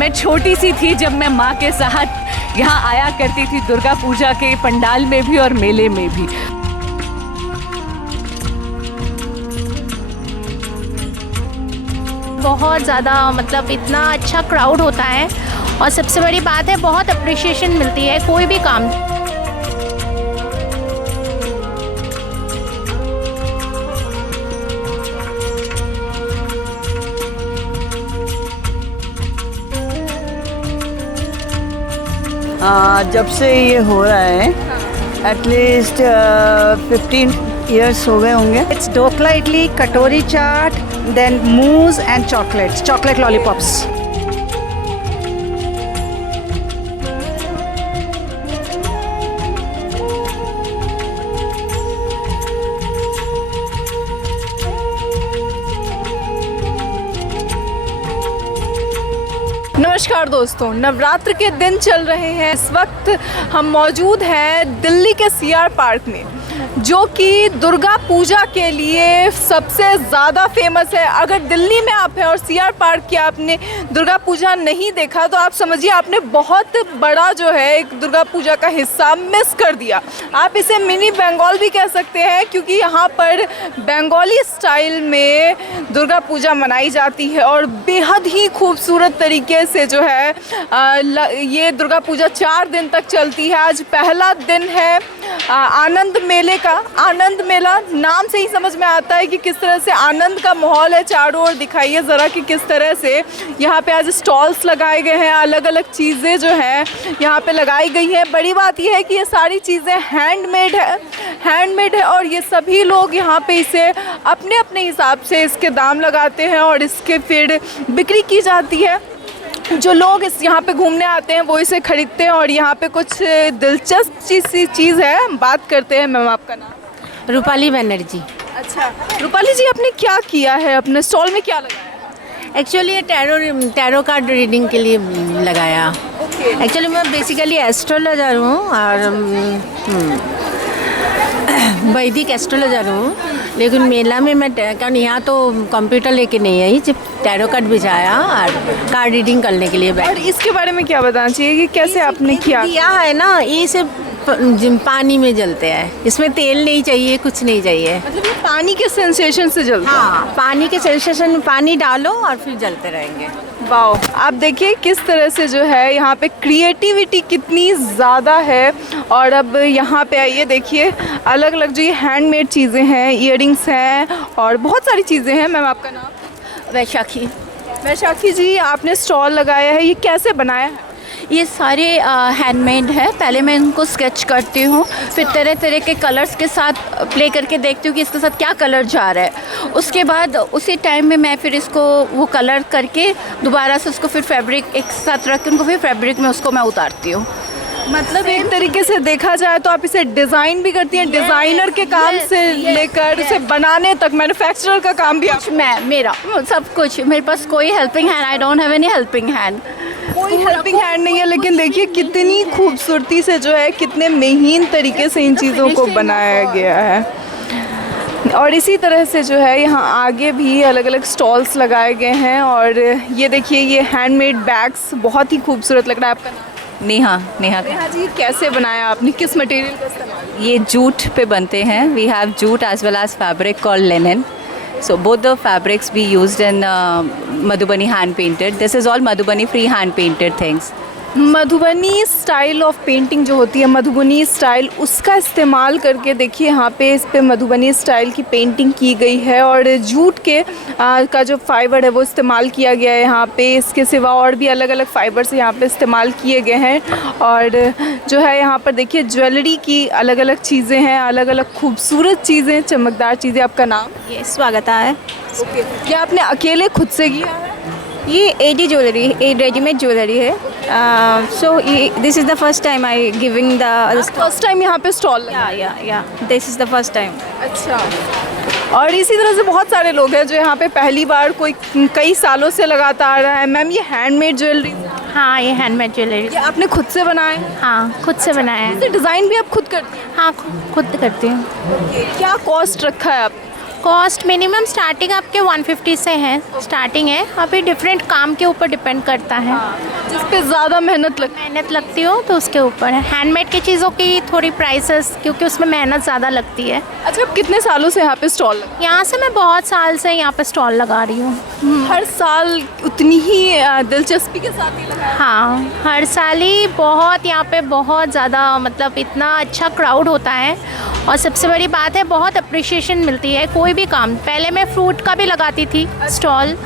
मैं छोटी सी थी जब मैं माँ के साथ यहाँ आया करती थी दुर्गा पूजा के पंडाल में भी और मेले में भी। बहुत ज़्यादा मतलब इतना अच्छा क्राउड होता है और सबसे बड़ी बात है बहुत अप्रिशिएशन मिलती है कोई भी काम। जब से ये हो रहा है एटलीस्ट 15 ईयर्स हो गए होंगे। It's dokla idli, katori chaat, then mousse and chocolates, chocolate lollipops. नमस्कार दोस्तों, नवरात्र के दिन चल रहे हैं। इस वक्त हम मौजूद हैं दिल्ली के सीआर पार्क में, जो कि दुर्गा पूजा के लिए सबसे ज़्यादा फेमस है। अगर दिल्ली में आप हैं और सीआर पार्क की आपने दुर्गा पूजा नहीं देखा तो आप समझिए आपने बहुत बड़ा जो है एक दुर्गा पूजा का हिस्सा मिस कर दिया। आप इसे मिनी बंगाल भी कह सकते हैं, क्योंकि यहाँ पर बंगाली स्टाइल में दुर्गा पूजा मनाई जाती है और बेहद ही खूबसूरत तरीके से जो है ये दुर्गा पूजा 4 दिन तक चलती है। आज पहला दिन है आनंद मेले का। आनंद मेला नाम से ही समझ में आता है कि किस तरह से आनंद का माहौल है चारों ओर। दिखाइए ज़रा कि किस तरह से यहाँ पे आज स्टॉल्स लगाए गए हैं, अलग अलग चीज़ें जो हैं यहाँ पे लगाई गई हैं। बड़ी बात यह है कि ये सारी चीज़ें हैंडमेड है और ये सभी लोग यहाँ पे इसे अपने अपने हिसाब से इसके दाम लगाते हैं और इसके फिर बिक्री की जाती है। जो लोग इस यहाँ पे घूमने आते हैं वो इसे खरीदते हैं और यहाँ पे कुछ दिलचस्प सी चीज़ है, बात करते हैं। मैम आपका नाम? रूपाली बनर्जी। अच्छा रूपाली जी, आपने क्या किया है अपने स्टॉल में, क्या लगाया? एक्चुअली ये टैरो कार्ड रीडिंग के लिए लगाया। एक्चुअली मैं बेसिकली एस्ट्रोलॉजर हूँ और वैदिक एस्ट्रोलॉजर हूँ, लेकिन मेला में मैं कारण यहाँ तो कंप्यूटर लेके नहीं आई, जब टैरो कार्ड बिछाया और कार्ड रीडिंग करने के लिए और इसके बारे में क्या बताना चाहिए कि कैसे आपने किया? है ना, ये सिर्फ पानी में जलते हैं, इसमें तेल नहीं चाहिए, कुछ नहीं चाहिए। मतलब ये पानी के सेंसेशन से जलता है? हाँ, पानी के सेंसेशन में पानी डालो और फिर जलते रहेंगे। वाह, आप देखिए किस तरह से जो है यहाँ पे क्रिएटिविटी कितनी ज़्यादा है। और अब यहाँ पे आइए, देखिए अलग अलग जो ये हैंडमेड चीज़ें हैं, इयररिंग्स हैं और बहुत सारी चीज़ें हैं। मैम आपका नाम? वैशाखी। वैशाखी जी, आपने स्टॉल लगाया है, ये कैसे बनाया है? ये सारे हैंडमेड है। पहले मैं इनको स्केच करती हूँ, फिर तरह तरह के कलर्स के साथ प्ले करके देखती हूँ कि इसके साथ क्या कलर जा रहा है। उसके बाद उसी टाइम में मैं फिर इसको वो कलर करके दोबारा से उसको फिर फैब्रिक एक साथ रख के उनको फिर फैब्रिक में उसको मैं उतारती हूँ। मतलब एक तरीके से देखा जाए तो आप इसे डिज़ाइन भी करती हैं, डिज़ाइनर के काम से लेकर इसे बनाने तक, मैन्युफैक्चरर का काम भी आप? मेरा सब कुछ, मेरे पास कोई helping hand, I don't have any helping hand. कोई हेल्पिंग हैंड नहीं है, लेकिन देखिए कितनी खूबसूरती से जो है, कितने महीन तरीके से इन चीज़ों को बनाया गया है। और इसी तरह से जो है यहाँ आगे भी अलग अलग स्टॉल्स लगाए गए हैं। और ये देखिए ये हैंडमेड बैग्स बहुत ही खूबसूरत लग रहा है। आपका नाम? नेहा जी, कैसे बनाया आपने, किस मटेरियल का इस्तेमाल? ये जूट पे बनते हैं। We have jute as well as fabric called linen. So both the fabrics we used in Madhubani hand painted. This is all Madhubani free hand painted things. Madhubani style of painting जो होती है, Madhubani style, उसका इस्तेमाल करके देखिए यहाँ पे इस पे मधुबनी स्टाइल की पेंटिंग की गई है। और जूट के का जो फाइबर है वो इस्तेमाल किया गया है यहाँ पे। इसके सिवा और भी अलग अलग फाइबर्स यहाँ पे इस्तेमाल किए गए हैं। और जो है यहाँ पर देखिए ज्वेलरी की अलग अलग चीज़ें हैं, अलग अलग खूबसूरत चीज़ें, चमकदार चीज़ें। आपका नाम? ये स्वागता है। ओके, क्या आपने अकेले खुद से किया है? ये एडी ज्वेलरी, रेडीमेड ज्वेलरी है। So this is the first time I giving the first time यहाँ पे स्टॉल? या this is the first time. अच्छा, और इसी तरह से बहुत सारे लोग हैं जो यहाँ पे पहली बार, कोई कई सालों से लगाता आ रहा है। मैम ये हैंडमेड ज्वेलरी? हाँ, ये हैंडमेड ज्वेलरी। ये आपने खुद से बनाए? हाँ, खुद से बनाया है। डिज़ाइन भी आप खुद करती हैं? हाँ, खुद करती हूँ। क्या कॉस्ट रखा है आप? कॉस्ट मिनिमम स्टार्टिंग आपके 150 से है, स्टार्टिंग है। अभी डिफरेंट काम के ऊपर डिपेंड करता है, जिस पे ज़्यादा मेहनत लगती मेहनत लगती हो तो उसके ऊपर है। हैंडमेड की चीज़ों की थोड़ी प्राइसेस, क्योंकि उसमें मेहनत ज़्यादा लगती है। है। अच्छा, आप कितने सालों से यहाँ पे स्टॉल लगा? यहाँ से मैं बहुत साल से यहाँ पे स्टॉल लगा रही हूँ। हर साल उतनी ही दिलचस्पी के साथ ही लगा? हाँ, हर साल ही बहुत यहाँ पे बहुत ज़्यादा, मतलब इतना अच्छा क्राउड होता है। और सबसे बड़ी बात है, बहुत अप्रिशिएशन मिलती है कोई भी काम। पहले मैं फ्रूट का भी लगाती थी स्टॉल,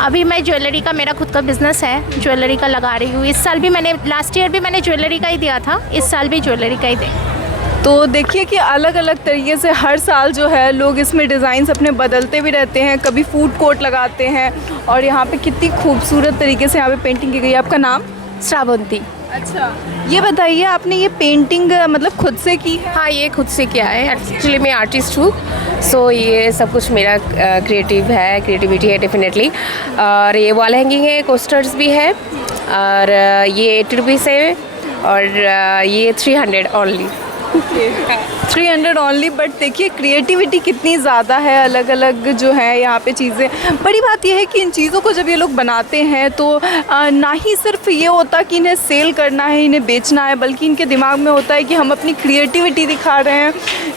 अभी मैं ज्वेलरी का, मेरा खुद का बिजनेस है, ज्वेलरी का लगा रही हूँ। इस साल भी मैंने, लास्ट ईयर भी मैंने ज्वेलरी का ही दिया था, इस साल भी ज्वेलरी का ही दें। तो देखिए कि अलग अलग तरीके से हर साल जो है लोग इसमें डिज़ाइंस अपने बदलते भी रहते हैं, कभी फूड कोर्ट लगाते हैं। और यहाँ पे कितनी खूबसूरत तरीके से यहाँ पे पेंटिंग की गई है। आपका नाम? श्रावंती। अच्छा, ये बताइए आपने ये पेंटिंग मतलब खुद से की है? हाँ, ये खुद से किया है। एक्चुअली मैं आर्टिस्ट हूँ, सो ये सब कुछ मेरा क्रिएटिविटी है डेफिनेटली। और ये वॉल हैंगिंग है, कोस्टर्स भी है, और ये 80 रुपीज़ है, और ये 300 ओनली। 300 ओनली। बट देखिए क्रिएटिविटी कितनी ज़्यादा है, अलग अलग जो है यहाँ पे चीज़ें। बड़ी बात यह है कि इन चीज़ों को जब ये लोग बनाते हैं तो ना ही सिर्फ ये होता कि इन्हें सेल करना है, इन्हें बेचना है, बल्कि इनके दिमाग में होता है कि हम अपनी क्रिएटिविटी दिखा रहे हैं।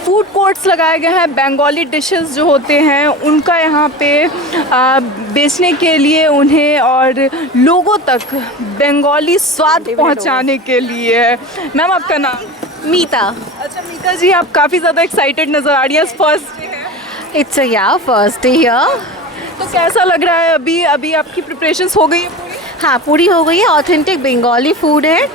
फूड कोर्ट्स लगाए गए हैं, बंगाली डिशेस जो होते हैं उनका यहाँ पे बेचने के लिए उन्हें, और लोगों तक बंगाली स्वाद पहुँचाने के लिए। मैम, आपका नाम? मीता। अच्छा मीता जी, आप काफ़ी ज़्यादा एक्साइटेड नज़र आ रही हैं। फर्स्ट डे है, इट्स या फर्स्ट डे हियर। तो कैसा लग रहा है? अभी आपकी प्रिपरेशंस हो गई है पूरी? हाँ, पूरी हो गई है। ऑथेंटिक बंगाली फूड है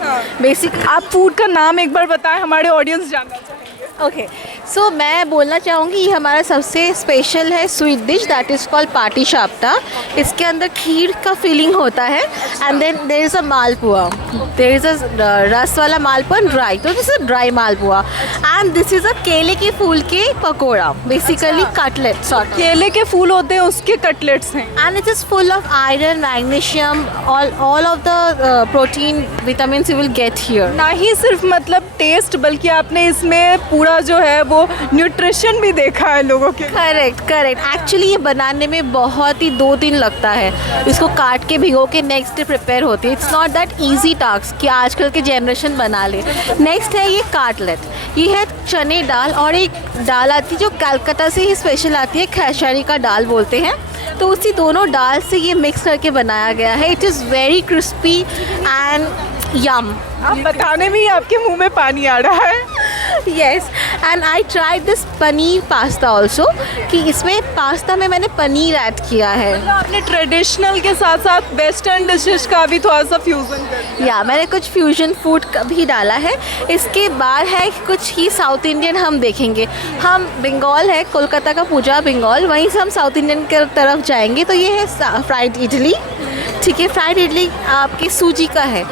बेसिक। आप फूड का नाम एक बार बताएं, हमारे ऑडियंस जानना चाहेंगे। ओके, सो मैं बोलना चाहूँगी ये हमारा सबसे स्पेशल है sweet dish, that is called patishapta. इसके अंदर खीर का फीलिंग होता है, and then there is a malpua, there is a रस वाला मालपुआ ड्राई, तो this is dry malpua, and this is a केले के फूल के पकौड़ा, बेसिकली कटलेट सॉर्ट। केले के फूल होते हैं, उसके कटलेट्स हैं, and it is full of iron, magnesium, all of the protein vitamins you will get here. ना ही सिर्फ मतलब टेस्ट, बल्कि आपने इसमें पूरा जो है वो न्यूट्रिशन भी देखा है लोगों के। करेक्ट। एक्चुअली ये बनाने में बहुत ही 2 दिन लगता है, इसको काट के भिगो के नेक्स्ट डे प्रिपेयर होती है। It's not that easy task कि आजकल के जनरेशन बना ले। नेक्स्ट है ये काटलेट, ये है चने दाल, और एक दाल आती है जो कलकत्ता से ही स्पेशल आती है, खेसारी का दाल बोलते हैं, तो उसी दोनों दाल से ये मिक्स करके बनाया गया है। It is very crispy and yum. आप बताने में ही आपके मुंह में पानी आ रहा है। Yes, and I tried this paneer pasta also, कि इसमें पास्ता में मैंने पनीर ऐड किया है। मतलब आपने ट्रेडिशनल के साथ साथ वेस्टर्न डिशेस का भी थोड़ा सा फ्यूजन कर दिया। या मैंने कुछ फ्यूजन फूड भी डाला है। इसके बाद है कुछ ही साउथ इंडियन हम देखेंगे। हम बंगाल है, कोलकाता का पूजा बंगाल, वहीं से हम साउथ इंडियन की तरफ जाएंगे। तो ये है फ्राइड इडली, ठीक है। फ्राइड इडली आपकी सूजी का है।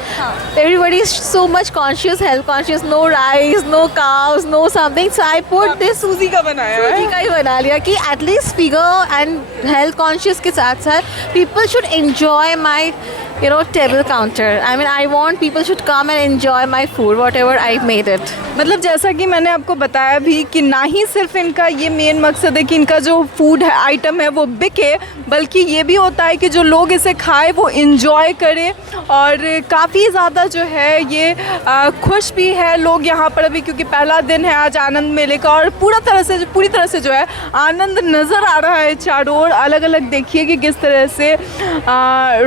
Everybody is so much conscious, health conscious, no rice, no cows, no something, so I put this सूजी का बनाया है। सूजी का ही बना लिया कि at least figure and health conscious के साथ साथ people should enjoy my table counter. I mean I want people should come and enjoy my food what ever I made it. मतलब जैसा कि मैंने आपको बताया भी कि ना ही सिर्फ इनका ये मेन मकसद है कि इनका जो फूड है आइटम है वो बिके, बल्कि ये भी होता है कि जो लोग इसे खाए वो इंजॉय करें। और काफ़ी ज़्यादा जो है ये खुश भी है लोग यहाँ पर अभी, क्योंकि पहला दिन है आज आनंद मेले का, और पूरी तरह से जो है आनंद नज़र आ रहा है चारों ओर। अलग अलग देखिए कि किस तरह से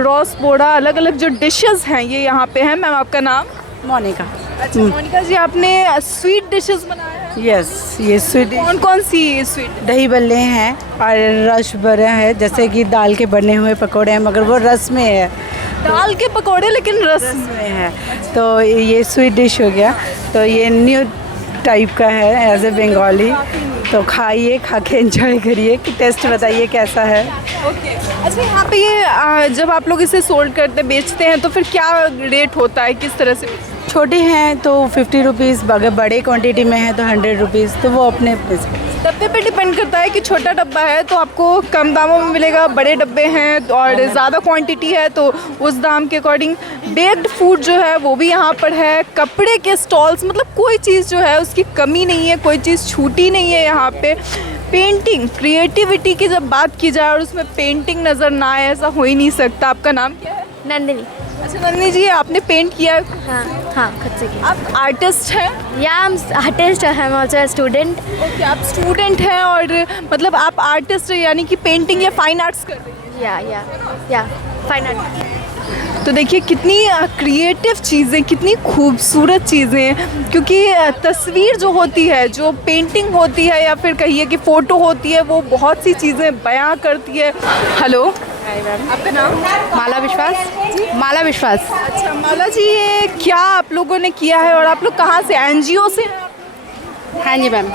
रॉस बोड़ा, अलग अलग जो डिशेस हैं ये यहाँ पे हैं। मैम, आपका नाम? मोनिका। अच्छा मोनिका जी, आपने स्वीट डिशेस बनाया है? यस, ये स्वीट कौन सी स्वीट? दही बल्ले हैं और रस भरे हैं, जैसे कि दाल के बने हुए पकोड़े हैं, मगर वो रस में है। दाल के पकोड़े लेकिन रस में है, तो ये स्वीट डिश हो गया। तो ये न्यू टाइप का है एज ए बंगाली, तो खाइए, खा के एंजॉय करिए कि टेस्ट बताइए कैसा है। ओके। अच्छा, यहाँ पे ये जब आप लोग इसे सोल्ड करते बेचते हैं तो फिर क्या रेट होता है, किस तरह से? छोटे हैं तो 50 रुपीज़, अगर बड़े क्वांटिटी में है तो 100 रुपीज़, तो वो अपने डब्बे पे डिपेंड करता है कि छोटा डब्बा है तो आपको कम दामों में मिलेगा, बड़े डब्बे हैं और ज़्यादा क्वांटिटी है तो उस दाम के अकॉर्डिंग। बेक्ड फूड जो है वो भी यहाँ पर है, कपड़े के स्टॉल्स, मतलब कोई चीज़ जो है उसकी कमी नहीं है, कोई चीज़ छूटी नहीं है यहाँ पे। पेंटिंग क्रिएटिविटी की जब बात की जाए और उसमें पेंटिंग नज़र ना आए, ऐसा हो ही नहीं सकता। आपका नाम क्या है? नंदिनी। अच्छा नंदिनी जी, आपने पेंट किया है? हाँ हाँ, खुद से किया। आप आर्टिस्ट हैं? या हम आर्टिस्ट हैं, हम ऑल्सो स्टूडेंट। ओके, आप स्टूडेंट हैं और मतलब आप आर्टिस्ट यानी कि पेंटिंग या फाइन आर्ट्स कर रही हैं? या फाइन आर्ट। तो देखिए कितनी क्रिएटिव चीज़ें, कितनी खूबसूरत चीज़ें हैं, क्योंकि तस्वीर जो होती है, जो पेंटिंग होती है या फिर कहिए कि फ़ोटो होती है, वो बहुत सी चीज़ें बयां करती है। हेलो, आपका नाम? माला विश्वास। माला विश्वास। अच्छा माला जी, ये क्या आप लोगों ने किया है और आप लोग कहाँ से, एनजीओ से? हाँ जी मैम।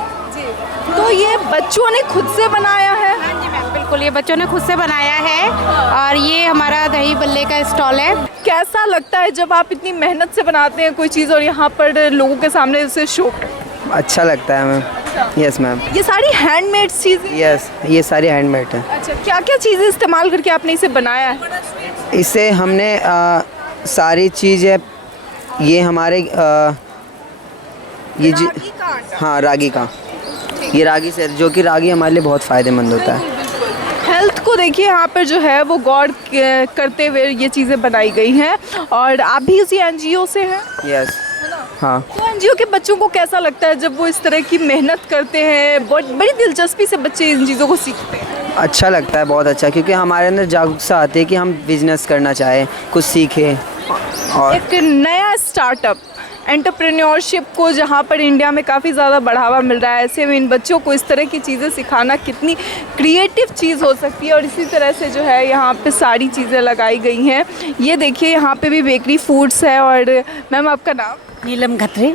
तो ये बच्चों ने खुद से बनाया है? हाँ जी मैम, बिल्कुल, ये बच्चों ने खुद से बनाया है और ये हमारा दही बल्ले का स्टॉल है। कैसा लगता है जब आप इतनी मेहनत से बनाते हैं कोई चीज़ और यहाँ पर लोगों के सामने उसे शो? अच्छा लगता है मैम। Yes ma'am. ये सारी हैंडमेड चीज़ें? यस, ये सारी हैंडमेड है। अच्छा, क्या क्या चीज़ें इस्तेमाल करके आपने इसे बनाया है? इससे हमने सारी चीज़ें, ये हमारे ये जी, हाँ रागी का, ये रागी से, जो कि रागी हमारे लिए बहुत फ़ायदेमंद होता है। हेल्थ को देखिए यहाँ पर जो है वो गौर करते हुए ये चीज़ें बनाई गई हैं। और आप भी उसी एनजीओ से हैं? यस। हाँ। तो एनजीओ के बच्चों को कैसा लगता है जब वो इस तरह की मेहनत करते हैं? बहुत बड़ी दिलचस्पी से बच्चे इन चीज़ों को सीखते हैं। अच्छा लगता है, बहुत अच्छा, क्योंकि हमारे अंदर जागरूकता आती है कि हम बिजनेस करना चाहें, कुछ सीखें। और एक नया स्टार्टअप एंटरप्रेन्योरशिप को जहाँ पर इंडिया में काफ़ी ज़्यादा बढ़ावा मिल रहा है, ऐसे में इन बच्चों को इस तरह की चीज़ें सिखाना कितनी क्रिएटिव चीज़ हो सकती है। और इसी तरह से जो है यहाँ पे सारी चीज़ें लगाई गई हैं। ये देखिए यहाँ पे भी बेकरी फूड्स है। और मैम आपका नाम? नीलम खत्री।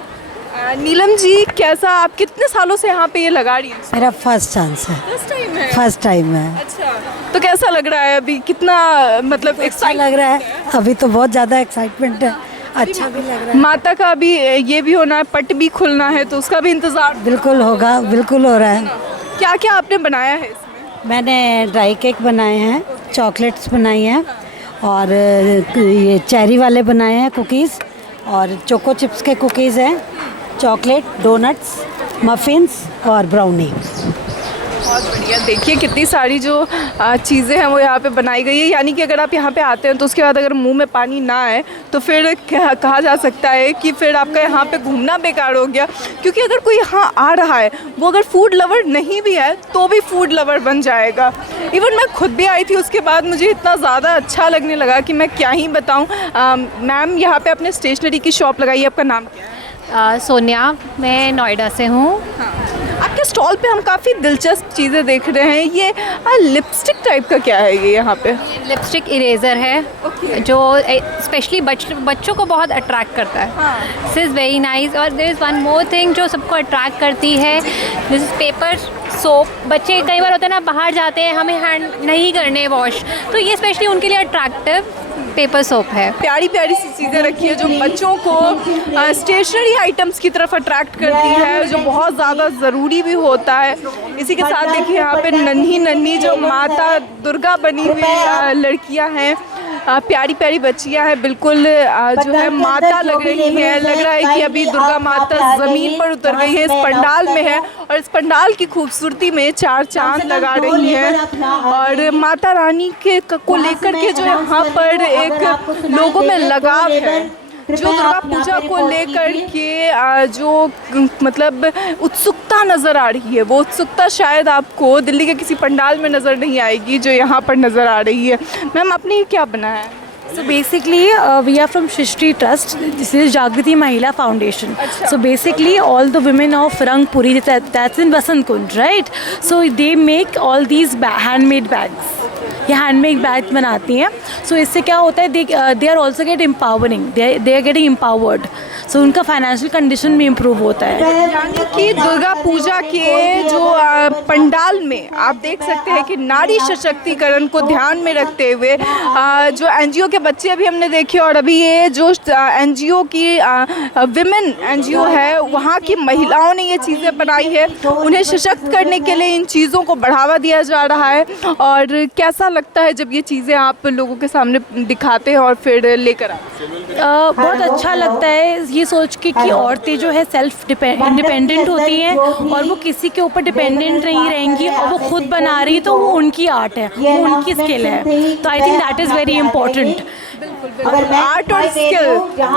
नीलम जी, कैसा, आप कितने सालों से यहाँ पे ये लगा रही हैं? मेरा फर्स्ट चांस है। फर्स्ट टाइम है? फर्स्ट टाइम है। अच्छा, तो कैसा लग रहा है अभी? कितना मतलब अच्छा लग रहा है, अभी तो बहुत ज़्यादा एक्साइटमेंट है, अच्छा भी लग रहा है। माता का भी ये भी होना है, पट भी खुलना है, तो उसका भी इंतज़ार? बिल्कुल होगा, बिल्कुल हो रहा है। क्या क्या आपने बनाया है इसमें? मैंने ड्राई केक बनाए हैं, चॉकलेट्स बनाई हैं और ये चेरी वाले बनाए हैं कुकीज़, और चोको चिप्स के कुकीज़ हैं, चॉकलेट, डोनट्स, मफ़िन्स और ब्राउनी। बहुत बढ़िया। देखिए कितनी सारी जो चीज़ें हैं वो यहाँ पे बनाई गई है। यानी कि अगर आप यहाँ पे आते हैं तो उसके बाद अगर मुंह में पानी ना आए तो फिर कहा जा सकता है कि फिर आपका यहाँ पे घूमना बेकार हो गया। क्योंकि अगर कोई यहाँ आ रहा है, वो अगर फूड लवर नहीं भी है तो भी फूड लवर बन जाएगा। इवन मैं खुद भी आई थी, उसके बाद मुझे इतना ज़्यादा अच्छा लगने लगा कि मैं क्या ही बताऊँ। मैम यहाँ पर आपने स्टेशनरी की शॉप लगाई है, आपका नाम क्या है? सोनिया, मैं नोएडा से हूँ। आपके स्टॉल पे हम काफ़ी दिलचस्प चीज़ें देख रहे हैं। ये लिपस्टिक टाइप का क्या है ये यहाँ पे? लिपस्टिक इरेज़र है जो स्पेशली बच्चों को बहुत अट्रैक्ट करता है। This is very nice. और there is one more thing जो सबको अट्रैक्ट करती है, दिस इज़ पेपर सोप। बच्चे कई बार होता है ना, बाहर जाते हैं, हमें हैंड नहीं करने वॉश, तो ये स्पेशली उनके लिए अट्रैक्टिव पेपर सोप है। प्यारी प्यारी सी चीज़ें रखी है जो बच्चों को स्टेशनरी आइटम्स की तरफ अट्रैक्ट करती है, जो बहुत ज़्यादा ज़रूरी भी होता है। इसी के साथ देखिए यहाँ पे नन्ही नन्ही जो माता दुर्गा बनी हुई लड़कियाँ हैं, प्यारी प्यारी बच्चियाँ हैं, बिल्कुल जो है माता लग रही हैं। लग रहा है कि अभी दुर्गा माता ज़मीन पर उतर गई है, इस पंडाल में है और इस पंडाल की खूबसूरती में चार चांद लगा रही हैं। और माता रानी के को लेकर के जो यहाँ पर एक लोगों में लगाव है, जो दुर्गा पूजा को लेकर के जो मतलब उत्सुकता नज़र आ रही है, वो उत्सुकता शायद आपको दिल्ली के किसी पंडाल में नज़र नहीं आएगी जो यहाँ पर नज़र आ रही है। मैम आपने ये क्या बनाया है? So basically, we are from Shrishti Trust. This is Jagriti Mahila Foundation. So basically, all the women of Rangpuri, that's in Vasant Kund, right? So they make all these handmade bags. ये handmade bag बनाती हैं। So इससे क्या होता है, they are also get empowering, they are getting empowered, so उनका financial condition भी improve होता है। यानी कि दुर्गा पूजा के जो पंडाल में आप देख सकते हैं कि नारी सशक्तिकरण को ध्यान में रखते हुए जो एनजीओ के बच्चे अभी हमने देखे, और अभी ये जो एनजीओ की विमेन एनजीओ है, वहाँ की महिलाओं ने ये चीज़ें बनाई है। उन्हें सशक्त करने के लिए इन चीज़ों को बढ़ावा दिया जा रहा है। और कैसा लगता है जब ये चीज़ें आप लोगों के सामने दिखाते हैं और फिर लेकर आते हैं? बहुत अच्छा लगता है ये सोच के कि औरतें जो है सेल्फ इंडिपेंडेंट होती हैं और वो किसी के ऊपर डिपेंडेंट असिस्टेंट नहीं रहेंगी और वो खुद बना रही तो वो उनकी आर्ट है, वो उनकी स्किल है। तो I think that is very important. Art और स्किल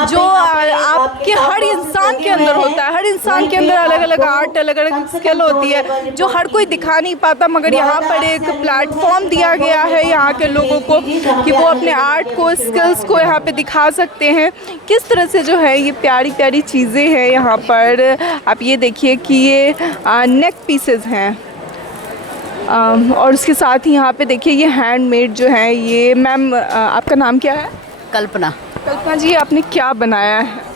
जो आपके हर इंसान के अंदर होता है, हर इंसान के अंदर अलग अलग आर्ट, अलग अलग स्किल होती है जो हर कोई दिखा नहीं पाता, मगर यहाँ पर एक प्लेटफॉर्म दिया गया है यहाँ के लोगों को कि वो अपने आर्ट को, स्किल्स को यहाँ पे दिखा सकते हैं। किस तरह से जो है ये प्यारी प्यारी चीज़ें हैं यहाँ पर। आप ये देखिए कि ये नेक पीसेस हैं और उसके साथ ही यहाँ पे देखिए ये हैंडमेड जो है ये। मैम आपका नाम क्या है? कल्पना। कल्पना जी, आपने क्या बनाया है?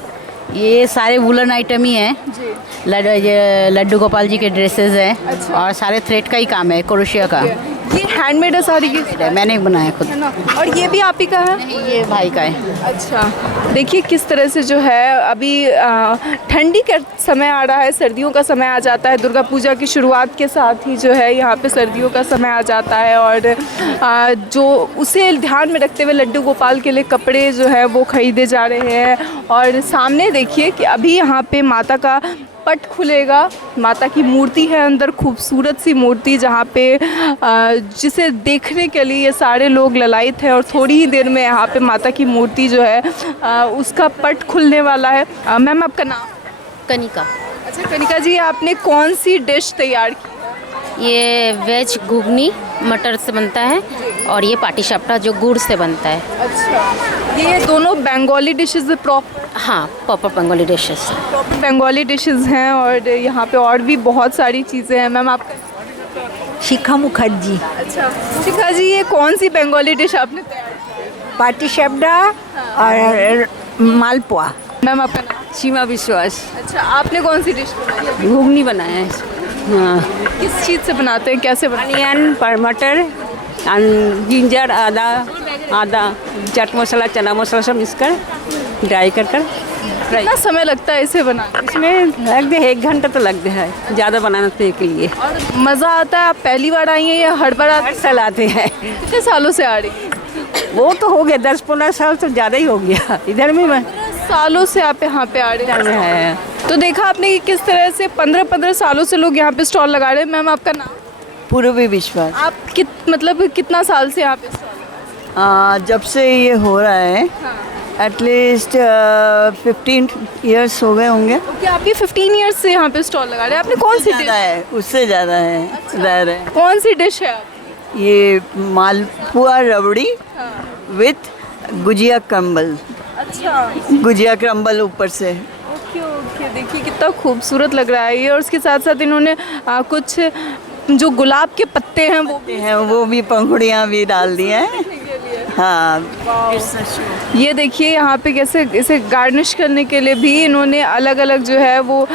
ये सारे वुलन आइटम ही हैं। लड्डू गोपाल जी के ड्रेसेस हैं। अच्छा। और सारे थ्रेड का ही काम है, क्रोशिया का। ये हैंडमेड है सारी की? मैंने बनाया खुद। और ये भी आप ही का है? ये भाई का है। अच्छा, देखिए किस तरह से जो है अभी ठंडी का समय आ रहा है, सर्दियों का समय आ जाता है। दुर्गा पूजा की शुरुआत के साथ ही जो है यहाँ पे सर्दियों का समय आ जाता है और जो उसे ध्यान में रखते हुए लड्डू गोपाल के लिए कपड़े जो है वो खरीदे जा रहे हैं। और सामने देखिए कि अभी यहाँ पे माता का पट खुलेगा। माता की मूर्ति है अंदर, खूबसूरत सी मूर्ति, जहाँ पे जिसे देखने के लिए ये सारे लोग ललायित हैं। और थोड़ी ही देर में यहाँ पे माता की मूर्ति जो है उसका पट खुलने वाला है। मैम आपका नाम? कनिका। अच्छा कनिका जी, आपने कौन सी डिश तैयार की? ये वेज घुगनी मटर से बनता है और ये पाटी शाप्टा जो गुड़ से बनता है। अच्छा, ये दोनों बंगाली डिशेज़ प्रॉपर? हाँ, proper Bengali dishes. Proper Bengali dishes हैं और यहाँ पे और भी बहुत सारी चीज़ें हैं। मैम आपका? शिखा मुखर्जी। अच्छा शिखा जी, ये कौन सी बंगाली डिश आपने तैयार की? पाटी शाप्टा और मालपुआ। मैम आपका नाम? सीमा विश्वास। अच्छा, आपने कौन सी डिश बनाई? घुगनी बनाया है। हाँ। किस चीज़ से बनाते हैं, कैसे बनाते हैं? अनियन पर मटर, जिंजर, आदा, चाट मसाला, चना मसाला सब मिक्सकर ड्राई कर कितना समय लगता है इसे बनाने? इसमें लगते है 1 घंटा तो लगते है ज़्यादा बनाने के लिए। और मज़ा आता है? आप पहली बार आई हैं या हर बार हर साल आते हैं। कितने सालों से आ रही हैं? वो तो हो गया 10-15 साल तो ज़्यादा ही हो गया। इधर में मैं सालों से आप यहाँ पे आ रहे हैं। तो देखा आपने कि किस तरह से 15-15 सालों से लोग यहाँ पे स्टॉल लगा रहे हैं। मैम आपका नाम? पूर्वी विश्वास। आप मतलब कितना साल से यहाँ पे? जब से ये हो रहा है एटलीस्ट 15 ईयर्स हो गए होंगे। क्या आप ये 15 ईयर्स से यहाँ पे स्टॉल लगा रहे हैं? आपने कौन सी डिश है? उससे ज़्यादा है। रह रहे। कौन सी डिश है? ये मालपुआ रबड़ी विथ गुजिया क्रम्बल। अच्छा, गुजिया क्रम्बल ऊपर से। ओके ओके, देखिए कितना खूबसूरत लग रहा है ये। और उसके साथ साथ इन्होंने कुछ जो गुलाब के पत्ते हैं वो भी पंखुड़ियाँ भी डाल दी हैं। हाँ, ये देखिए यहाँ पे कैसे इसे गार्निश करने के लिए भी इन्होंने अलग अलग जो है वो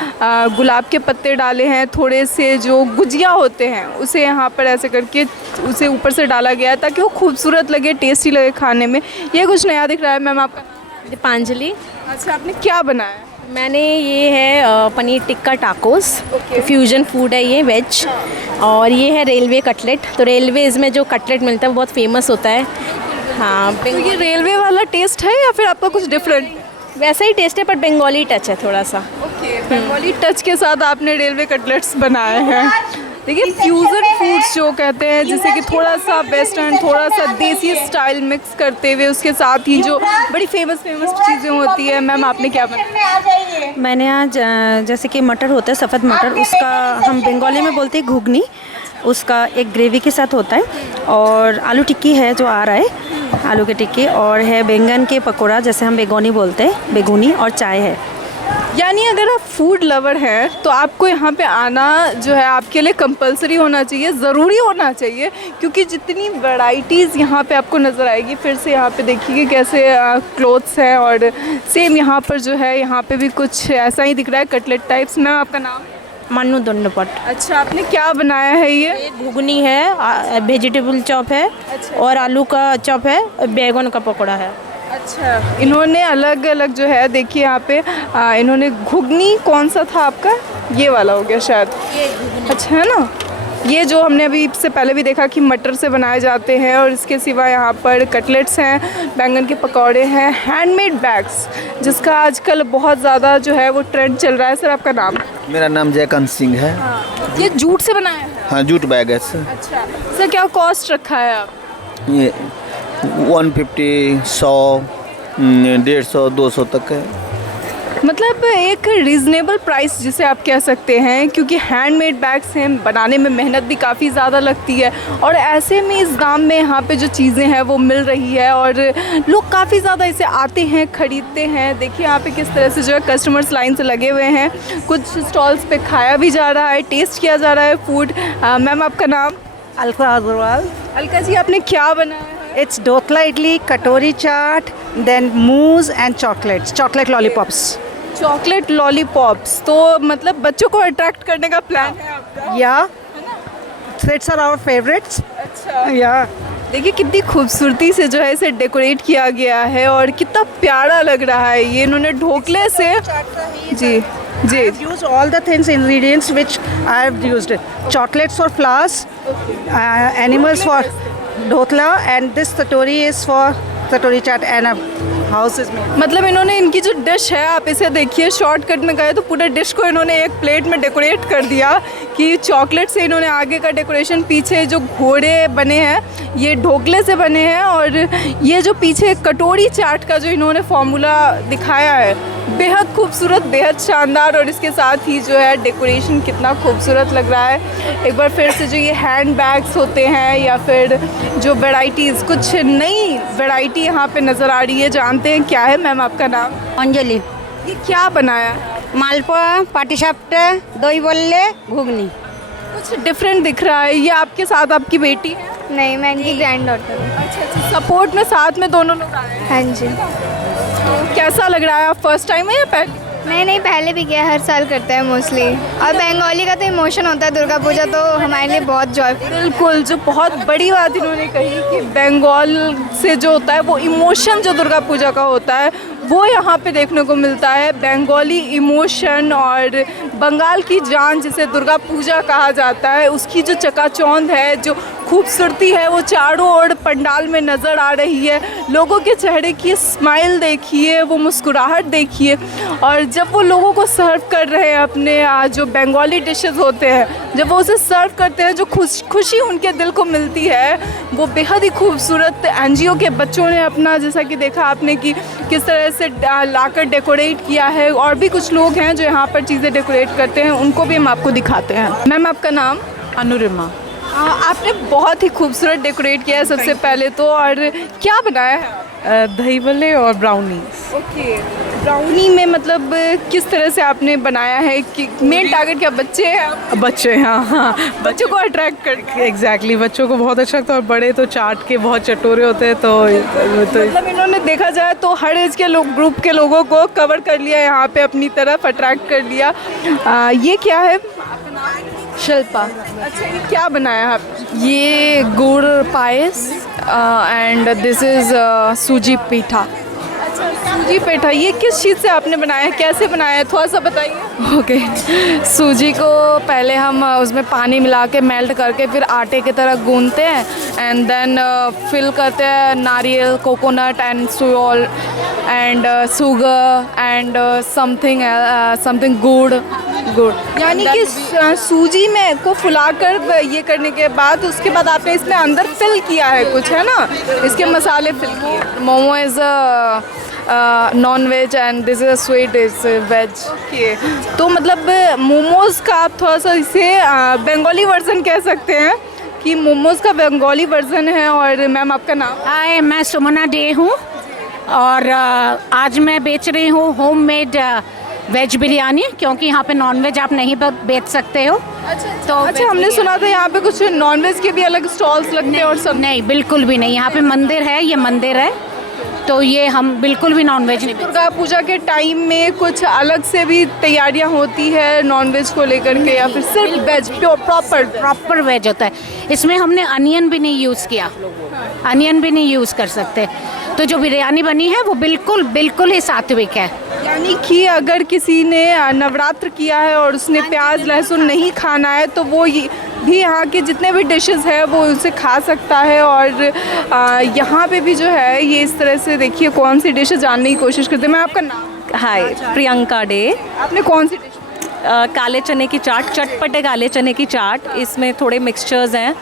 गुलाब के पत्ते डाले हैं। थोड़े से जो गुजिया होते हैं उसे यहाँ पर ऐसे करके उसे ऊपर से डाला गया है ताकि वो खूबसूरत लगे, टेस्टी लगे खाने में। ये कुछ नया दिख रहा है। मैम आपका? दीपांजलि। अच्छा, आपने क्या बनाया? मैंने ये है paneer tikka tacos, fusion food है ये वेज। और ये है रेलवे कटलेट। तो रेलवेज़ में जो कटलेट मिलता है वो बहुत फेमस होता है। हाँ, तो ये रेलवे वाला टेस्ट है या फिर आपका कुछ डिफरेंट? वैसा ही टेस्ट है पर बंगाली टच है थोड़ा सा। ओके, बंगाली टच के साथ आपने रेलवे कटलेट्स बनाए हैं। देखिए फ्यूज़न फूड्स जो कहते हैं, जैसे कि थोड़ा सा वेस्टर्न, थोड़ा सा देसी स्टाइल मिक्स करते हुए उसके साथ ही जो बड़ी फेमस चीज़ें होती है। मैम आपने क्या बनाया? मैंने आज जैसे कि मटर होता है, सफ़ेद मटर, उसका हम बंगाली में बोलते हैं घुगनी, उसका एक ग्रेवी के साथ होता है। और आलू टिक्की है जो आ रहा है, आलू के टिक्की, और है बैंगन के पकौड़ा जैसे हम बेगोनी बोलते हैं, बेगुनी, और चाय है। यानी अगर आप फूड लवर हैं तो आपको यहाँ पे आना जो है आपके लिए कंपलसरी होना चाहिए, ज़रूरी होना चाहिए, क्योंकि जितनी वैरायटीज़ यहाँ पे आपको नज़र आएगी। फिर से यहाँ पे देखिए कैसे क्लोथ्स हैं और सेम यहाँ पर जो है यहाँ पे भी कुछ ऐसा ही दिख रहा है, कटलेट टाइप्स। मैम आपका नाम? मन्नू दंडपट। अच्छा, आपने क्या बनाया है? ये घुगनी है, वेजिटेबल चॉप है। अच्छा। और आलू का चॉप है, बैगन का पकौड़ा है। अच्छा, इन्होंने अलग अलग जो है देखिए यहाँ पे इन्होंने घुगनी, कौन सा था आपका? ये वाला हो गया शायद। अच्छा है ना, ये जो हमने अभी से पहले भी देखा कि मटर से बनाए जाते हैं। और इसके सिवा यहाँ पर कटलेट्स हैं, बैंगन के पकौड़े हैं, हैंडमेड बैग्स जिसका आजकल बहुत ज़्यादा जो है वो ट्रेंड चल रहा है। सर आपका नाम? मेरा नाम जयकांत सिंह है। ये जूट से बनाया है? हाँ जूट बैग है सर। अच्छा सर, क्या कॉस्ट रखा है आप? ये 150, 100, 150, 200 तक है। मतलब एक रीज़नेबल प्राइस जिसे आप कह सकते हैं, क्योंकि हैंडमेड बैग्स हैं, बनाने में मेहनत भी काफ़ी ज़्यादा लगती है और ऐसे में इस दाम में यहाँ पे जो चीज़ें हैं वो मिल रही है और लोग काफ़ी ज़्यादा इसे आते हैं, ख़रीदते हैं। देखिए यहाँ पे किस तरह से जो है कस्टमर्स लाइन से लगे हुए हैं। कुछ स्टॉल्स पे खाया भी जा रहा है, टेस्ट किया जा रहा है फूड। मैम आपका नाम? अलका अग्रवाल। अलका जी, आपने क्या बनाया है? It's dokla idli, katori chaat, then mousse and chocolates, chocolate lollipops. Chocolate lollipops. तो मतलब बच्चों को अट्रैक्ट करने का प्लान है आपका? Yeah. Sweets are our favorites. अच्छा। Yeah. देखिए कितनी खूबसूरती से जो है इसे डेकोरेट किया गया है और कितना प्यारा लग रहा है। ये इन्होंने ढोकले से जी जी Use all the things ingredients which I have used. Chocolates for flowers, animals for dhokla, and this satori is for satori chaat and house is made. मतलब इन्होंने इनकी जो डिश है, आप इसे देखिए, शॉर्टकट में गए तो पूरे डिश को इन्होंने एक प्लेट में डेकोरेट कर दिया कि चॉकलेट से इन्होंने आगे का डेकोरेशन, पीछे जो घोड़े बने हैं ये ढोकले से बने हैं और ये जो पीछे कटोरी चाट का जो इन्होंने फॉर्मूला दिखाया है, बेहद खूबसूरत, बेहद शानदार। और इसके साथ ही जो है डेकोरेशन कितना खूबसूरत लग रहा है। एक बार फिर से जो ये हैंड बैग्स होते हैं या फिर जो वैरायटीज़, कुछ नई वैरायटी यहाँ पे नज़र आ रही है। जानते हैं क्या है। मैम आपका नाम? अंजलि। ये क्या बनाया? मालपुआ, पाटीसापटा, दही बल्ले, घुगनी। कुछ डिफरेंट दिख रहा है। ये आपके साथ आपकी बेटी है? नहीं, मैं इनकी ग्रैंड डॉटर हूँ। अच्छा, सपोर्ट में साथ में दोनों लोग आए हैं? हाँ जी। तो कैसा लग रहा है? आप फर्स्ट टाइम है या पहले? नहीं, पहले भी किया, हर साल करते हैं मोस्टली। और बंगाली का तो इमोशन होता है दुर्गा पूजा, तो हमारे लिए बहुत जॉयफुल। बिल्कुल, जो बहुत बड़ी बात इन्होंने कही कि बंगाल से जो होता है वो इमोशन जो दुर्गा पूजा का होता है वो यहाँ पे देखने को मिलता है। बंगाली इमोशन और बंगाल की जान जिसे दुर्गा पूजा कहा जाता है, उसकी जो चकाचौंध है, जो खूबसूरती है, वो चारों ओर पंडाल में नज़र आ रही है। लोगों के चेहरे की स्माइल देखिए, वो मुस्कुराहट देखिए। और जब वो लोगों को सर्व कर रहे हैं अपने जो बंगाली डिशेस होते हैं, जब वो उसे सर्व करते हैं, जो खुशी उनके दिल को मिलती है वो बेहद ही खूबसूरत। एनजीओ के बच्चों ने अपना, जैसा कि देखा आपने कि किस तरह से लाकर डेकोरेट किया है। और भी कुछ लोग हैं जो यहाँ पर चीज़ें डेकोरेट करते हैं, उनको भी हम आपको दिखाते हैं। मैम आपका नाम? अनुरिमा। आपने बहुत ही खूबसूरत डेकोरेट किया है सबसे पहले तो। और क्या बनाया है? दही बल्ले और ब्राउनी। ओके, ब्राउनी में मतलब किस तरह से आपने बनाया है कि मेन टारगेट क्या बच्चे हैं? बच्चे, हाँ, बच्चों को अट्रैक्ट कर। एग्जैक्टली, बच्चों को बहुत अच्छा लगता है और बड़े तो चाट के बहुत चटोरे होते हैं। तो मतलब इन्होंने देखा जाए तो हर एज के लोग, ग्रुप के लोगों को कवर कर लिया यहाँ पे, अपनी तरफ अट्रैक्ट कर लिया। ये क्या है? शिल्पा। अच्छा, ये क्या बनाया है आप? ये गुड़ पायस एंड दिस इज़ सूजी पीठा। अच्छा, सूजी पेठा। ये किस चीज़ से आपने बनाया है, कैसे बनाया है, थोड़ा सा बताइए। ओके, सूजी को पहले हम उसमें पानी मिला के मेल्ट करके फिर आटे की तरह गूंथते हैं एंड देन फिल करते हैं नारियल, coconut and soul and sugar and something गुड़। यानी कि सूजी में को फुलाकर ये करने के बाद उसके बाद आपने इसमें अंदर फिल किया है कुछ, है ना? इसके मसाले फिल किए। Momo is non veg and this is sweet is veg. Okay, तो मतलब मोमोज़ का आप थोड़ा सा इसे बंगाली वर्जन कह सकते हैं कि मोमोज़ का बंगाली वर्जन है। और मैम आपका नाम? हाय, मैं सुमना डे हूँ और आज मैं बेच रही हूँ होममेड वेज बिरयानी, क्योंकि यहाँ पे नॉनवेज आप नहीं बेच सकते हो। अच्छा, हमने सुना था यहाँ पे कुछ नॉनवेज के भी अलग स्टॉल्स लगते हैं और सब। नहीं, बिल्कुल भी नहीं। यहाँ पे मंदिर है, ये मंदिर है, तो ये हम बिल्कुल भी नॉनवेज नहीं। दुर्गा पूजा के टाइम में कुछ अलग से भी तैयारियाँ होती है नॉनवेज को लेकर के या फिर सिर्फ वेज, प्रॉपर वेज होता है? इसमें हमने अनियन भी नहीं यूज़ किया, अनियन भी नहीं यूज़ कर सकते। तो जो बिरयानी बनी है वो बिल्कुल ही सात्विक है। यानी कि अगर किसी ने नवरात्र किया है और उसने प्याज लहसुन नहीं खाना है तो वो भी यहाँ के जितने भी डिशेस है वो उसे खा सकता है। और यहाँ पे भी जो है ये इस तरह से देखिए कौन सी डिशेस जानने की कोशिश करते हैं। मैं आपका नाम? हाय, प्रियंका डे। आपने कौन सी डिश? काले चने की चाट, चटपटे काले चने की चाट, इसमें थोड़े मिक्सचर्स हैं।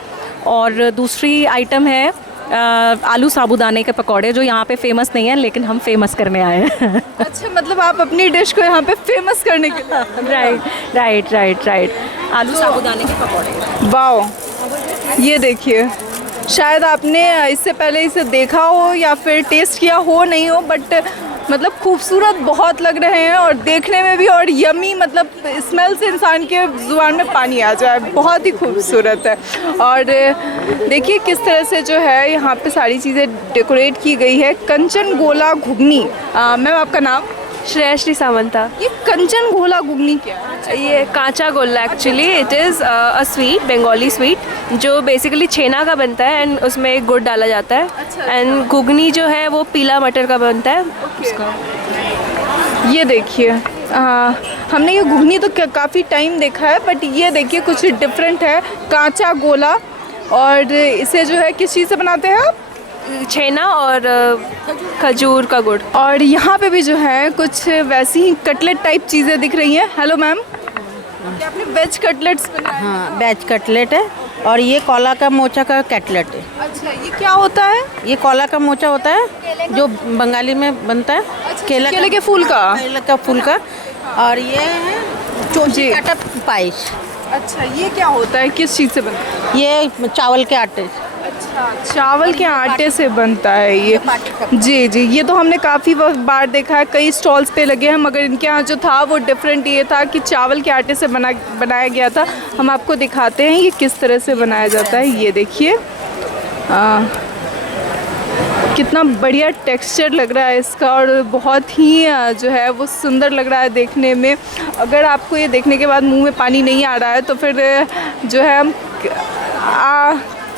और दूसरी आइटम है आलू साबूदाने के पकौड़े, जो यहाँ पे फेमस नहीं है लेकिन हम फेमस करने आए हैं। अच्छा, मतलब आप अपनी डिश को यहाँ पे फेमस करने के लिए। राइट। आलू साबूदाने के पकौड़े। वाह, ये देखिए, शायद आपने इससे पहले इसे देखा हो या फिर टेस्ट किया हो, नहीं हो, बट मतलब खूबसूरत बहुत लग रहे हैं और देखने में भी, और यमी, मतलब स्मेल से इंसान के ज़ुबान में पानी आ जाए, बहुत ही खूबसूरत है। और देखिए किस तरह से जो है यहाँ पे सारी चीज़ें डेकोरेट की गई है। कंचन गोला घुगनी। मैम, आपका नाम? श्रेयश्री सावंता। ये कंचन गोला घुगनी क्या है? ये कांचा गोला, actually it is a sweet, Bengali sweet, जो बेसिकली छेना का बनता है एंड उसमें गुड़ डाला जाता है। एंड घुगनी जो है वो पीला मटर का बनता है। ये देखिए, हमने ये घुगनी तो काफ़ी टाइम देखा है, बट ये देखिए कुछ डिफरेंट है, कांचा गोला। और इसे जो है किस चीज़ से बनाते हैं आप? छेना और खजूर का गुड़। और यहाँ पे भी जो है कुछ वैसी ही कटलेट टाइप चीज़ें दिख रही हैं। हेलो मैम, क्या आपने वेज कटलेट्स बनाए? हाँ, वेज कटलेट है और ये कोला का मोचा का कटलेट है। अच्छा, ये क्या होता है? ये कोला का मोचा होता है जो बंगाली में बनता है। अच्छा, केले के फूल का? केले का फूल का। और ये है चोची काटा पाइस। अच्छा, ये क्या होता है, किस चीज़ से बनता है? ये चावल के आटे। अच्छा, चावल के आटे से बनता है ये। जी, ये तो हमने काफ़ी बार देखा है, कई स्टॉल्स पे लगे हैं, मगर इनके यहाँ जो था वो डिफरेंट ये था कि चावल के आटे से बनाया गया था। हम आपको दिखाते हैं ये किस तरह से बनाया जाता है। ये देखिए कितना बढ़िया टेक्सचर लग रहा है इसका, और बहुत ही जो है वो सुंदर लग रहा है देखने में। अगर आपको ये देखने के बाद मुंह में पानी नहीं आ रहा है तो फिर जो है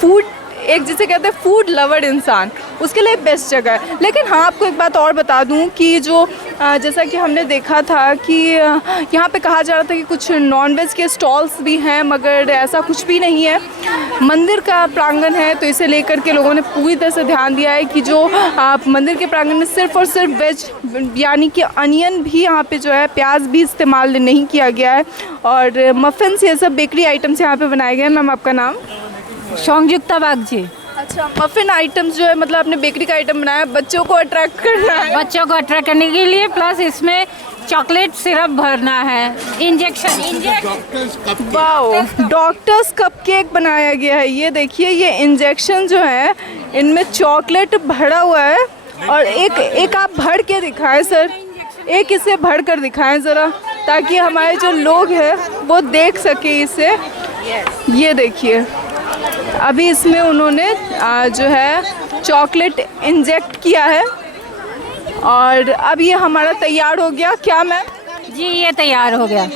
फूड, एक जिसे कहते हैं फूड लवर इंसान, उसके लिए बेस्ट जगह है। लेकिन हाँ, आपको एक बात और बता दूं कि जो जैसा कि हमने देखा था कि यहाँ पे कहा जा रहा था कि कुछ नॉनवेज के स्टॉल्स भी हैं, मगर ऐसा कुछ भी नहीं है। मंदिर का प्रांगण है तो इसे लेकर के लोगों ने पूरी तरह से ध्यान दिया है कि जो मंदिर के प्रांगण में सिर्फ और सिर्फ वेज, यानी कि अनियन भी यहाँ पे जो है, प्याज भी इस्तेमाल नहीं किया गया है। और मफ़िन्स, ये सब बेकरी आइटम्स यहाँ पे बनाए गए हैं। मैम, आपका नाम? संयुक्ता बागची। अच्छा, मफ़िन आइटम्स जो है, मतलब आपने बेकरी का आइटम बनाया, बच्चों को अट्रैक्ट करना है। बच्चों को अट्रैक्ट करने के लिए, प्लस इसमें चॉकलेट सिरप भरना है, इंजेक्शन। वाओ, डॉक्टर्स कपकेक बनाया गया है। ये देखिए, ये इंजेक्शन जो है इनमें चॉकलेट भरा हुआ है। और एक आप भर के दिखाएं सर, एक इसे भर कर दिखाएं ज़रा, ताकि हमारे जो लोग हैं वो देख सके इसे। ये देखिए, अभी इसमें उन्होंने जो है चॉकलेट इंजेक्ट किया है और अब ये हमारा तैयार हो गया। क्या मैम? जी, ये तैयार हो गया।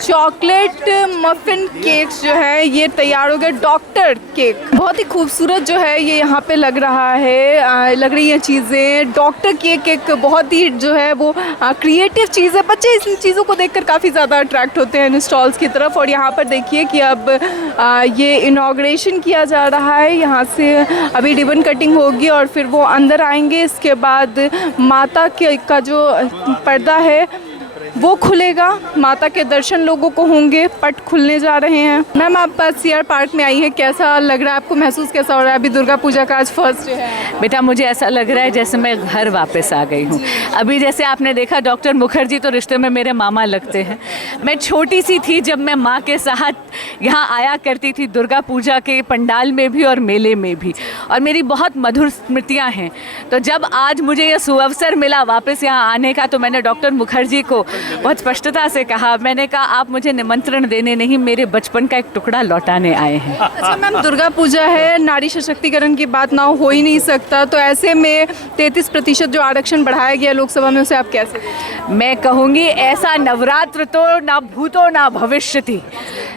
चॉकलेट मफ़िन केक्स जो है ये तैयार हो गया। डॉक्टर केक बहुत ही खूबसूरत जो है ये यहाँ पे लग रहा है, लग रही हैं चीज़ें। डॉक्टर केक एक बहुत ही जो है वो क्रिएटिव चीज़ है। बच्चे इन चीज़ों को देखकर काफ़ी ज़्यादा अट्रैक्ट होते हैं इन स्टॉल्स की तरफ। और यहाँ पर देखिए कि अब ये इनाग्रेशन किया जा रहा है। यहाँ से अभी रिबन कटिंग होगी और फिर वो अंदर आएंगे। इसके बाद माता का जो पर्दा है वो खुलेगा, माता के दर्शन लोगों को होंगे, पट खुलने जा रहे हैं। मैम, आप सीआर पार्क में आई है, कैसा लग रहा है आपको, महसूस कैसा हो रहा है? अभी दुर्गा पूजा का आज फर्स्ट डे है। बेटा, मुझे ऐसा लग रहा है जैसे मैं घर वापस आ गई हूँ। अभी जैसे आपने देखा, डॉक्टर मुखर्जी तो रिश्ते में मेरे मामा लगते हैं। मैं छोटी सी थी जब मैं माँ के साथ यहाँ आया करती थी, दुर्गा पूजा के पंडाल में भी और मेले में भी, और मेरी बहुत मधुर स्मृतियाँ हैं। तो जब आज मुझे ये सुअवसर मिला वापस यहाँ आने का, तो मैंने डॉक्टर मुखर्जी को बहुत स्पष्टता से कहा, मैंने कहा आप मुझे निमंत्रण देने नहीं, मेरे बचपन का एक टुकड़ा लौटाने आए हैं। अच्छा मैम, दुर्गा पूजा है, नारी सशक्तिकरण की बात ना हो ही नहीं सकता, तो ऐसे में 33% जो आरक्षण बढ़ाया गया लोकसभा में, उसे आप कैसे? मैं कहूँगी ऐसा नवरात्र तो ना भूतो ना भविष्यति।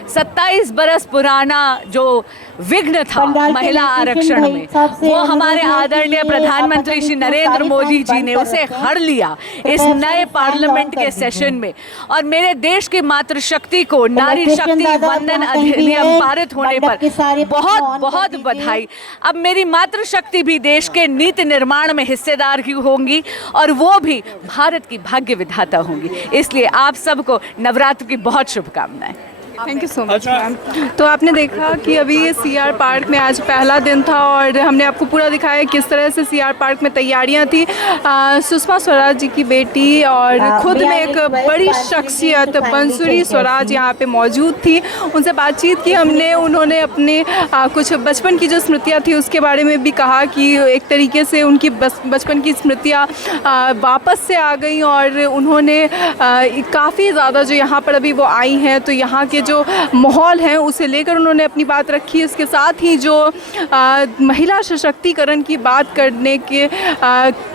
27 बरस पुराना जो विघ्न था महिला आरक्षण में, वो हमारे आदरणीय प्रधानमंत्री श्री नरेंद्र मोदी जी ने उसे हर लिया इस नए पार्लियामेंट के सेशन अधिवेशन में और मेरे देश की मातृशक्ति को नारी शक्ति वंदन अधिनियम पारित होने पर बहुत बहुत बधाई। अब मेरी मातृशक्ति भी देश के नीति निर्माण में हिस्सेदार होंगी और वो भी भारत की भाग्य विधाता होंगी। इसलिए आप सबको नवरात्र की बहुत शुभकामनाएं। Thank you so much ma'am. तो आपने देखा कि अभी CR पार्क में आज पहला दिन था और हमने आपको पूरा दिखाया किस तरह से CR पार्क में तैयारियां थी। सुषमा स्वराज जी की बेटी और खुद में एक बड़ी शख्सियत बंसुरी स्वराज यहाँ पे मौजूद थी। उनसे बातचीत की हमने, उन्होंने अपने कुछ बचपन की जो स्मृतियाँ थी उसके बारे में भी कहा कि एक तरीके से उनकी बचपन की स्मृतियाँ वापस से आ गई और उन्होंने काफ़ी ज़्यादा जो यहाँ पर अभी वो आई हैं तो यहाँ के जो माहौल है उसे लेकर उन्होंने अपनी बात रखी। इसके साथ ही जो महिला सशक्तिकरण की बात करने के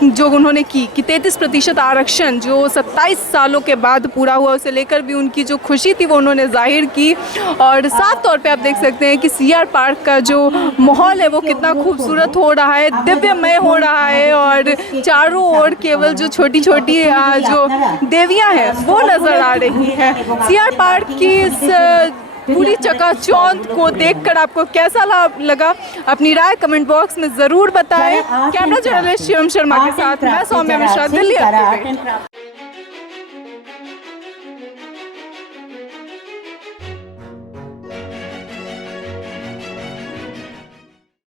जो उन्होंने की कि 33% आरक्षण जो 27 सालों के बाद पूरा हुआ उसे लेकर भी उनकी जो खुशी थी वो उन्होंने जाहिर की। और साफ तौर पे आप देख सकते हैं कि CR पार्क का जो माहौल है वो कितना खूबसूरत हो रहा है, दिव्यमय हो रहा है और चारों ओर केवल जो छोटी छोटी जो देवियाँ हैं वो नज़र आ रही हैं। CR पार्क की इस पूरी चकाचौंध को देखकर आपको कैसा लगा अपनी राय कमेंट बॉक्स में ज़रूर बताएं। कैमरा जर्नलिस्ट शिवम शर्मा के साथ मैं सौम्या मिश्रा, दिल्ली।